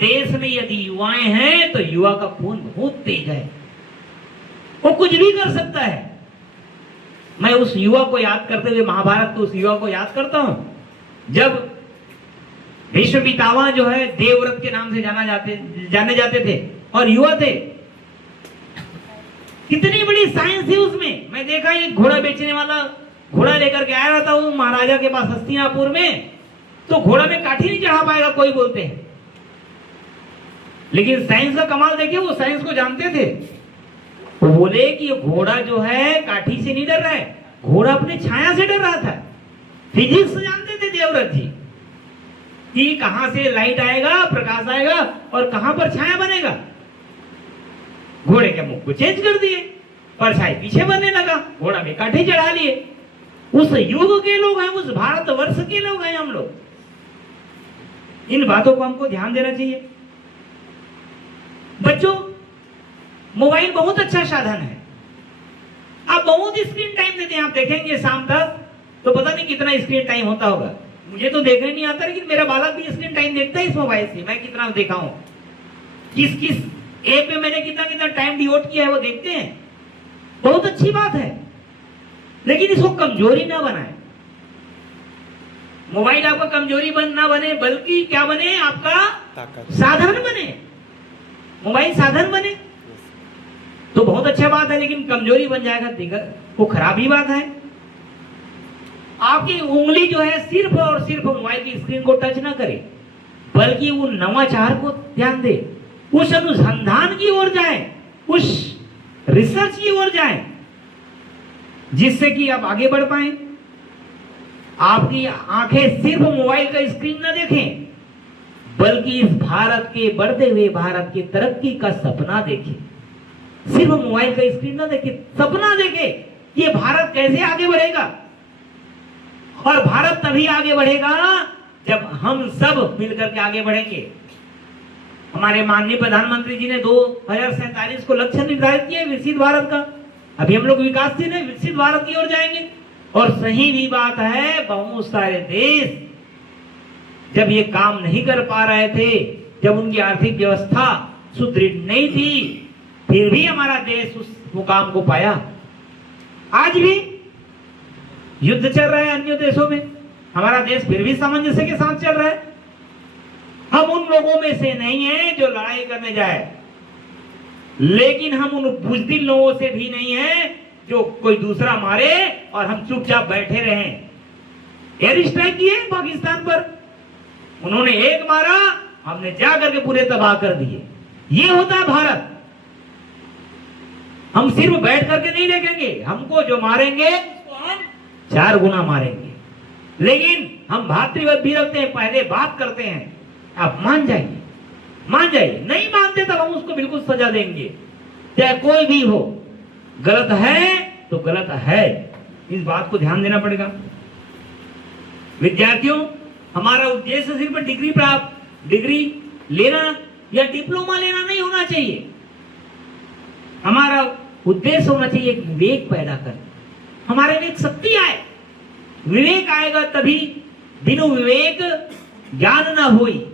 देश में यदि युवाएं हैं तो युवा का खून बहुत तेज है, वो कुछ भी कर सकता है। मैं उस युवा को याद करते हुए, महाभारत के उस युवा को याद करता हूं, जब भीष्म पितामह जो है देवव्रत के नाम से जाने जाते थे और युवा थे। कितनी बड़ी साइंस थी उसमें। मैं देखा एक घोड़ा बेचने वाला घोड़ा लेकर के आया रहता हूं महाराजा के पास हस्तिनापुर में, तो घोड़ा में काठी नहीं चढ़ा पाएगा कोई बोलते हैं, लेकिन साइंस का कमाल देखिए, वो साइंस को जानते थे। वो बोले कि ये घोड़ा जो है काठी से नहीं डर रहा है, घोड़ा अपने छाया से डर रहा था। फिजिक्स जानते थे देवव्रत जी कि कहां से लाइट आएगा, प्रकाश आएगा और कहां पर छाया बनेगा। घोड़े के मुख को चेंज कर दिए, परछाई पीछे बनने लगा, घोड़ा में काठी चढ़ा लिए। उस युग के लोग हैं, उस भारतवर्ष के लोग हैं हम लोग। इन बातों को हमको ध्यान देना चाहिए। बच्चों, मोबाइल बहुत अच्छा साधन है। आप बहुत स्क्रीन टाइम देते हैं, आप देखेंगे शाम तक तो पता नहीं कितना स्क्रीन टाइम होता होगा। मुझे तो देखने नहीं आता, लेकिन मेरा बालक भी स्क्रीन टाइम देखता है इस मोबाइल से। मैं कितना देखा हूं, किस किस ऐप में मैंने कितना कितना टाइम डिवोट किया है वो देखते हैं। बहुत अच्छी बात है, लेकिन इसको कमजोरी ना बनाए। मोबाइल आपका कमजोरी ना बने, बल्कि क्या बने, आपका साधन बने। मोबाइल साधन बने तो बहुत अच्छा बात है, लेकिन कमजोरी बन जाएगा वो खराब ही बात है। आपकी उंगली जो है सिर्फ और सिर्फ मोबाइल की स्क्रीन को टच ना करे, बल्कि वो नवाचार को ध्यान दे, उस अनुसंधान की ओर जाए, उस रिसर्च की ओर जाए, जिससे कि आप आगे बढ़ पाए। आपकी आंखें सिर्फ मोबाइल का स्क्रीन ना देखें, बल्कि इस भारत के बढ़ते हुए भारत की तरक्की का सपना देखें। सिर्फ मोबाइल का स्क्रीन ना देखें, सपना देखें कि ये भारत कैसे आगे बढ़ेगा। और भारत तभी आगे बढ़ेगा जब हम सब मिलकर के आगे बढ़ेंगे। हमारे माननीय प्रधानमंत्री जी ने 2047 को लक्ष्य निर्धारित किया विकसित भारत का। अभी हम लोग विकासशील है, विकसित भारत की ओर जाएंगे। और सही भी बात है, बहुत सारे देश जब ये काम नहीं कर पा रहे थे, जब उनकी आर्थिक व्यवस्था सुदृढ़ नहीं थी, फिर भी हमारा देश उस मुकाम को पाया। आज भी युद्ध चल रहा है अन्य देशों में, हमारा देश फिर भी सामंजस्य के साथ चल रहा है। हम उन लोगों में से नहीं है जो लड़ाई करने जाए, लेकिन हम उन बुज़दिल लोगों से भी नहीं है जो कोई दूसरा मारे और हम चुपचाप बैठे रहें। एयर स्ट्राइक किए पाकिस्तान पर, उन्होंने एक मारा, हमने जा करके पूरे तबाह कर दिए। ये होता है भारत। हम सिर्फ बैठ करके नहीं देखेंगे, हमको जो मारेंगे उसको हम 4 गुना मारेंगे। लेकिन हम भातृवत भी रखते हैं, पहले बात करते हैं, आप मान जाइए, मान जाइए। नहीं मानते तब हम उसको बिल्कुल सजा देंगे, चाहे कोई भी हो। गलत है तो गलत है, इस बात को ध्यान देना पड़ेगा। विद्यार्थियों, हमारा उद्देश्य सिर्फ डिग्री लेना या डिप्लोमा लेना नहीं होना चाहिए। हमारा उद्देश्य होना चाहिए एक विवेक पैदा कर, हमारे में एक शक्ति आए। विवेक आएगा तभी, बिनु विवेक ज्ञान ना होई।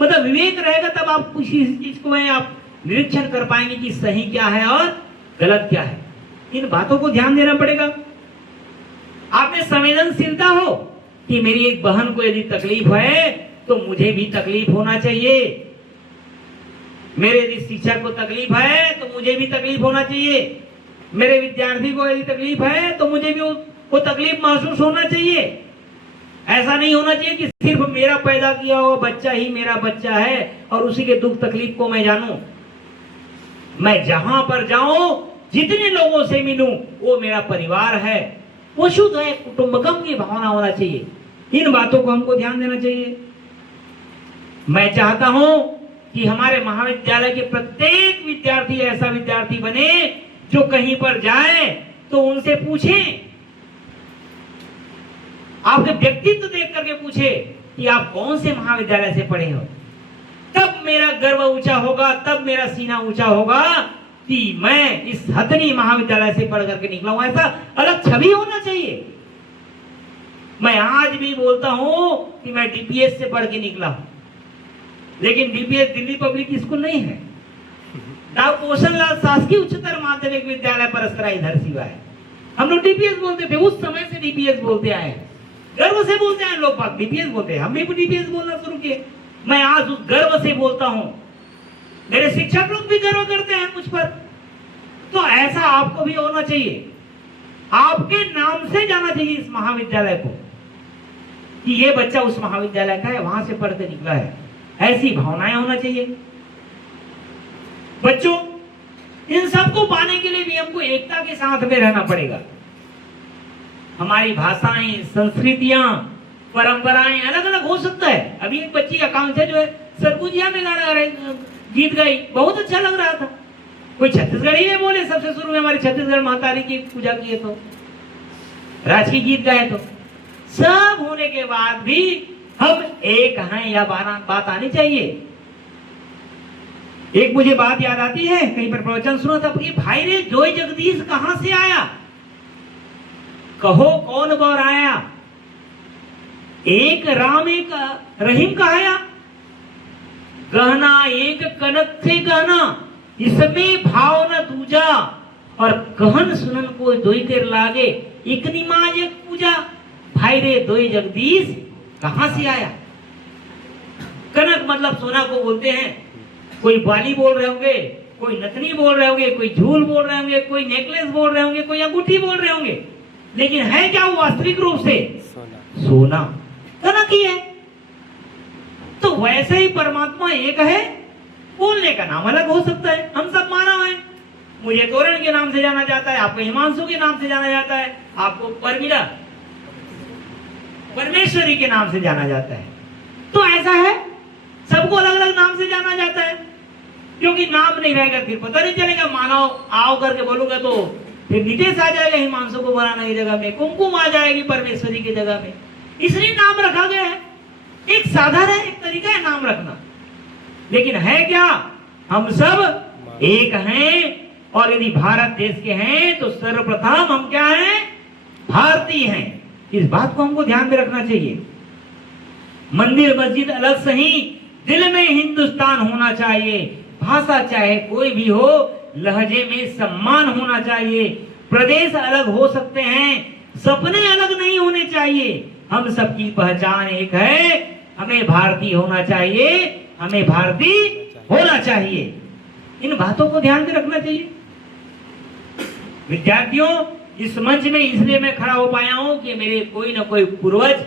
मतलब विवेक रहेगा तब आप किसी चीज को आप निरीक्षण कर पाएंगे कि सही क्या है और गलत क्या है। इन बातों को ध्यान देना पड़ेगा। आप में संवेदनशीलता हो कि मेरी एक बहन को यदि तकलीफ है तो मुझे भी तकलीफ होना चाहिए। मेरे यदि शिक्षक को तकलीफ है तो मुझे भी तकलीफ होना चाहिए। मेरे विद्यार्थी को यदि तकलीफ है तो मुझे भी वो तकलीफ महसूस होना चाहिए। ऐसा नहीं होना चाहिए कि सिर्फ मेरा पैदा किया हुआ बच्चा ही मेरा बच्चा है और उसी के दुख तकलीफ को मैं जानूं। मैं जहां पर जाऊं, जितने लोगों से मिलूं, वो मेरा परिवार है, वो शुद्ध है, कुटुंबकम की भावना होना चाहिए। इन बातों को हमको ध्यान देना चाहिए। मैं चाहता हूं कि हमारे महाविद्यालय के प्रत्येक विद्यार्थी ऐसा विद्यार्थी बने जो कहीं पर जाए तो उनसे पूछे, आपके व्यक्तित्व देख करके पूछे कि आप कौन से महाविद्यालय से पढ़े हो। तब मेरा गर्व ऊंचा होगा, तब मेरा सीना ऊंचा होगा कि मैं इस हथनी महाविद्यालय से पढ़ करके निकला हूं। ऐसा अलग छवि होना चाहिए। मैं आज भी बोलता हूं कि मैं डीपीएस से पढ़ के निकला हूं। लेकिन डीपीएस दिल्ली पब्लिक स्कूल नहीं है। डॉक्टर कौशल लाल शासकीय उच्चतर माध्यमिक विद्यालय परस्परा इधर सिवा है। हम लोग डीपीएस बोलते थे, उस समय से डीपीएस बोलते आए हैं, गर्व से बोलते हैं लोग बाग डीपीएस बोलते हैं। हम भी डीपीएस बोलना शुरू किए। मैं आज उस गर्व से बोलता हूं, मेरे शिक्षक लोग भी गर्व करते हैं मुझ पर। तो ऐसा आपको भी होना चाहिए, आपके नाम से जाना चाहिए इस महाविद्यालय को कि ये बच्चा उस महाविद्यालय का है, वहां से पढ़ के निकला है। ऐसी भावनाएं होना चाहिए। बच्चों, इन सबको पाने के लिए भी हमको एकता के साथ में रहना पड़ेगा। हमारी भाषाएं, संस्कृतियां, परंपराएं अलग अलग हो सकता है। अभी एक बच्ची आकांक्षा जो है सरगुजिया में गाना गीत गाई, बहुत अच्छा लग रहा था। कोई छत्तीसगढ़ी में बोले, सबसे शुरू में हमारे छत्तीसगढ़ मातारी की पूजा किए तो राजकीय गीत गाए, तो सब होने के बाद भी हम एक हैं, या बात आनी चाहिए। एक मुझे बात याद आती है, कहीं पर प्रवचन सुना था कि भाई रे जोय जगदीश कहां से आया, कहो कौन गौर आया, एक राम एक रहीम कहाया, गहना एक कनक से गहना, इसमें भाव न दूजा, और कहन सुनन को दोई कर लागे, एक निमाज एक पूजा। भाई रे दोई जगदीश कहां से आया। कनक मतलब सोना को बोलते हैं। कोई बाली बोल रहे होंगे, कोई नथनी बोल रहे होंगे, कोई झूल बोल रहे होंगे, कोई नेकलेस बोल रहे होंगे, कोई अंगूठी बोल रहे होंगे, लेकिन है क्या वो वास्तविक रूप से? सोना कनक ही है। तो वैसे ही परमात्मा एक है, बोलने का नाम अलग हो सकता है। हम सब मानव हैं। मुझे तोरण के नाम से जाना जाता है, आपको हिमांशु के नाम से जाना जाता है, आपको परमीला परमेश्वरी के नाम से जाना जाता है। तो ऐसा है, सबको अलग अलग नाम से जाना जाता है, क्योंकि नाम नहीं रहेगा फिर पता नहीं चलेगा। मानव आओ करके बोलूंगा तो फिर नितेश आ जाएगा हिमांशु को बनाने की जगह में, कुमकुम आ जाएगी परमेश्वरी की जगह में। इसलिए नाम रखा गया है। एक साधारण एक तरीका है नाम रखना, लेकिन है क्या? हम सब एक हैं, और यदि भारत देश के हैं तो सर्वप्रथम हम क्या हैं? भारतीय हैं। इस बात को हमको ध्यान में रखना चाहिए। मंदिर मस्जिद अलग सही, दिल में हिंदुस्तान होना चाहिए। भाषा चाहे कोई भी हो, लहजे में सम्मान होना चाहिए। प्रदेश अलग हो सकते हैं, सपने अलग नहीं होने चाहिए। हम सबकी पहचान एक है, हमें भारतीय होना चाहिए, हमें भारतीय होना चाहिए। इन बातों को ध्यान में रखना चाहिए। विद्यार्थियों, इस मंच में इसलिए मैं खड़ा हो पाया हूं कि मेरे कोई ना कोई पूर्वज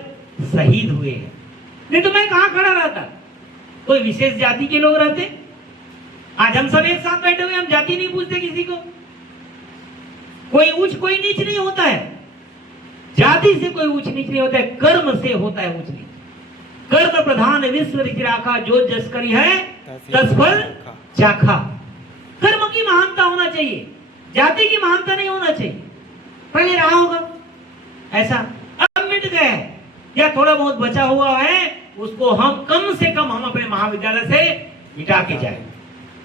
शहीद हुए हैं, नहीं तो मैं कहां खड़ा रहता? कोई विशेष जाति के लोग रहते। आज हम सब एक साथ बैठे हुए, हम जाति नहीं पूछते किसी को। कोई ऊंच कोई नीच नहीं होता है। जाति से कोई ऊंच नीच नहीं होता है, कर्म से होता है ऊंच नीच। कर्म प्रधान विश्व राखा, जो जस करी है तस फल चाखा। कर्म की महानता होना चाहिए, जाति की महानता नहीं होना चाहिए। पहले रहा होगा ऐसा, अब मिट गया है, या थोड़ा बहुत बचा हुआ है, उसको हम कम से कम हम अपने महाविद्यालय से मिटा के जाए।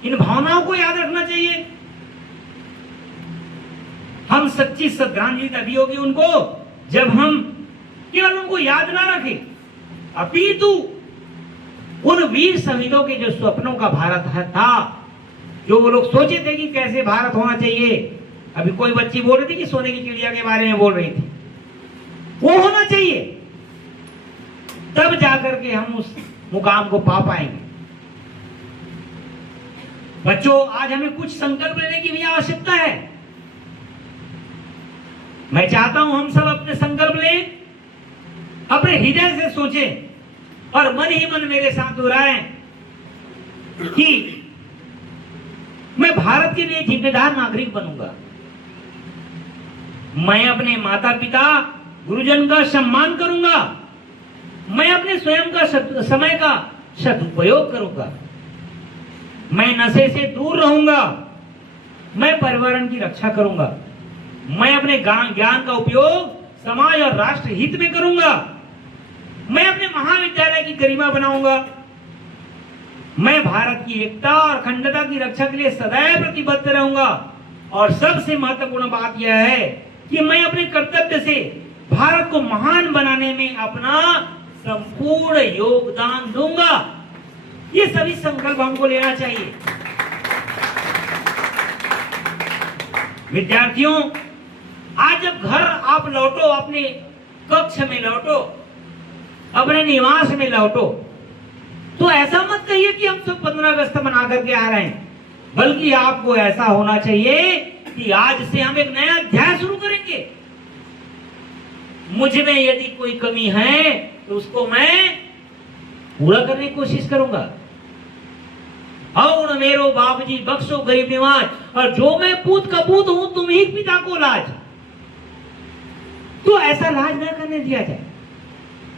इन भावनाओं को याद रखना चाहिए। हम सच्ची श्रद्धांजलि तभी होगी उनको जब हम केवल उनको याद ना रखें, अपितु उन वीर शहीदों के जो सपनों का भारत था, जो वो लोग सोचे थे कि कैसे भारत होना चाहिए। अभी कोई बच्ची बोल रही थी कि सोने की चिड़िया के बारे में बोल रही थी, वो होना चाहिए, तब जाकर के हम उस मुकाम को पा पाएंगे। बच्चों, आज हमें कुछ संकल्प लेने की भी आवश्यकता है। मैं चाहता हूं हम सब अपने संकल्प लें, अपने हृदय से सोचें और मन ही मन मेरे साथ दोहराएं कि मैं भारत के लिए जिम्मेदार नागरिक बनूंगा। मैं अपने माता पिता गुरुजन का सम्मान करूंगा। मैं अपने स्वयं का समय का सदुपयोग करूंगा। मैं नशे से दूर रहूंगा। मैं पर्यावरण की रक्षा करूंगा। मैं अपने ज्ञान का उपयोग समाज और राष्ट्र हित में करूंगा। मैं अपने महाविद्यालय की गरिमा बनाऊंगा। मैं भारत की एकता और अखंडता की रक्षा के लिए सदैव प्रतिबद्ध रहूंगा। और सबसे महत्वपूर्ण बात यह है कि मैं अपने कर्तव्य से भारत को महान बनाने में अपना संपूर्ण योगदान दूंगा। ये सभी संकल्प हमको लेना चाहिए। विद्यार्थियों, आज जब घर आप लौटो, अपने कक्ष में लौटो, अपने निवास में लौटो, तो ऐसा मत कहिए कि हम सब 15 अगस्त मना करके आ रहे हैं, बल्कि आपको ऐसा होना चाहिए कि आज से हम एक नया अध्याय शुरू करेंगे। मुझ में यदि कोई कमी है तो उसको मैं पूरा करने की कोशिश करूंगा। और मेरो बाप जी बख्शो गरीब निवाज, और जो मैं पूत कपूत हूं तुम ही पिता को लाज। तो ऐसा लाज न करने दिया जाए।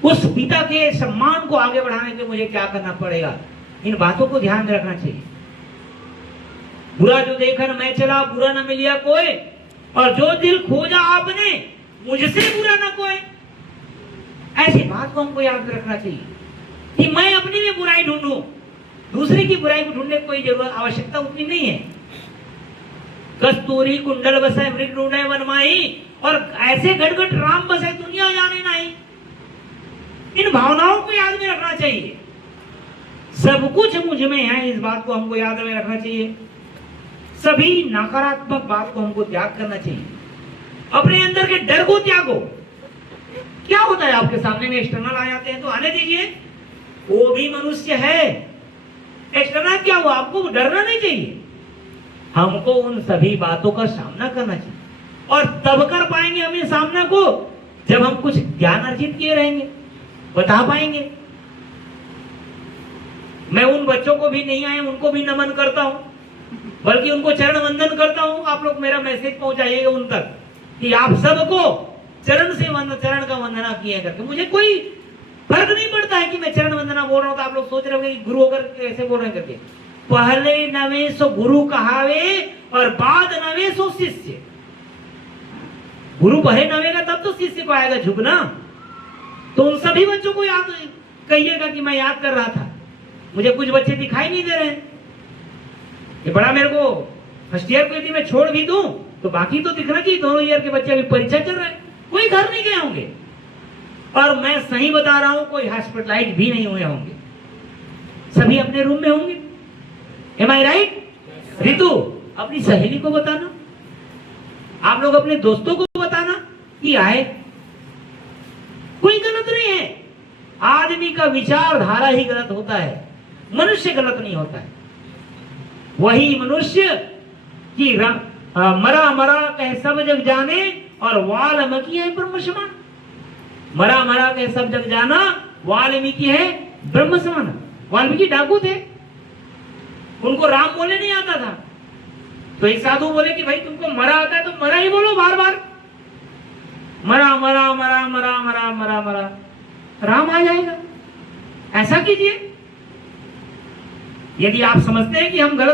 उस पिता के सम्मान को आगे बढ़ाने के लिए मुझे क्या करना पड़ेगा, इन बातों को ध्यान में रखना चाहिए। बुरा जो देखन मैं चला, बुरा न मिलिया कोई, और जो दिल खोजा आपने, मुझसे बुरा न कोई। ऐसी बात को हमको याद रखना चाहिए कि मैं अपनी में बुराई ढूंढूं, दूसरे की बुराई को ढूंढने की कोई जरूरत आवश्यकता उतनी नहीं है। कस्तूरी कुंडल बसे मृग ढूंढे वनमाई, और ऐसे घटघट राम बसे दुनिया जाने नहीं। इन भावनाओं को याद में रखना चाहिए। सब कुछ मुझ में है, इस बात को हमको याद में रखना चाहिए। सभी नकारात्मक बात को हमको त्याग करना चाहिए। अपने अंदर के डर को त्यागो। क्या होता है, आपके सामने में एक्सटर्नल आ जाते हैं तो आने दीजिए, वो भी मनुष्य है। एक्सटर्नल क्या हुआ, आपको डरना नहीं चाहिए। हमको उन सभी बातों का सामना करना चाहिए, और तब कर पाएंगे हम इस सामना को जब हम कुछ ज्ञान अर्जित किए रहेंगे, बता पाएंगे। मैं उन बच्चों को भी नहीं आए उनको भी नमन करता हूं, बल्कि उनको चरण वंदन करता हूं। आप लोग मेरा मैसेज पहुंचाइएगा उन तक कि आप सबको चरण से चरण का वंदना किया करके। मुझे कोई फर्क नहीं पड़ता है कि मैं चरण वंदना बोल रहा हूं तो आप लोग सोच रहे होंगे कि गुरु होकर कैसे बोल रहे हैं करके। पहले नवे सो गुरु कहावे और बाद नवे सो शिष्य। गुरु पहले नवेगा तब तो शिष्य को आएगा झुकना। तो उन सभी बच्चों को याद कहिएगा कि मैं याद कर रहा था। मुझे कुछ बच्चे दिखाई नहीं दे रहे हैं, ये बड़ा मेरे को फर्स्ट ईयर को यदि मैं छोड़ भी दूं तो बाकी तो दिखना चाहिए। दोनों ईयर के बच्चे अभी परीक्षा चल रहा है, कोई घर नहीं गए होंगे, और मैं सही बता रहा हूं कोई हॉस्पिटलाइज भी नहीं हुए होंगे, सभी अपने रूम में होंगे। एम आई राइट? रितु, अपनी सहेली को बताना, आप लोग अपने दोस्तों को बताना कि आए। कोई गलत नहीं है, आदमी का विचारधारा ही गलत होता है, मनुष्य गलत नहीं होता है। वही मनुष्य कि मरा मरा कह सब जग जाने और वाल्मीकि है ब्रह्म समान। मरा मरा कह सब जग जाना, वाल्मीकि है ब्रह्म समान। वाल्मीकि डाकू थे, उनको राम बोले नहीं आता था, तो एक साधु बोले कि भाई तुमको मरा आता है तो मरा ही बोलो बार बार। मरा मरा मरा मरा मरा मरा मरा, राम आ जाएगा। ऐसा कीजिए। यदि आप समझते हैं कि हम गलत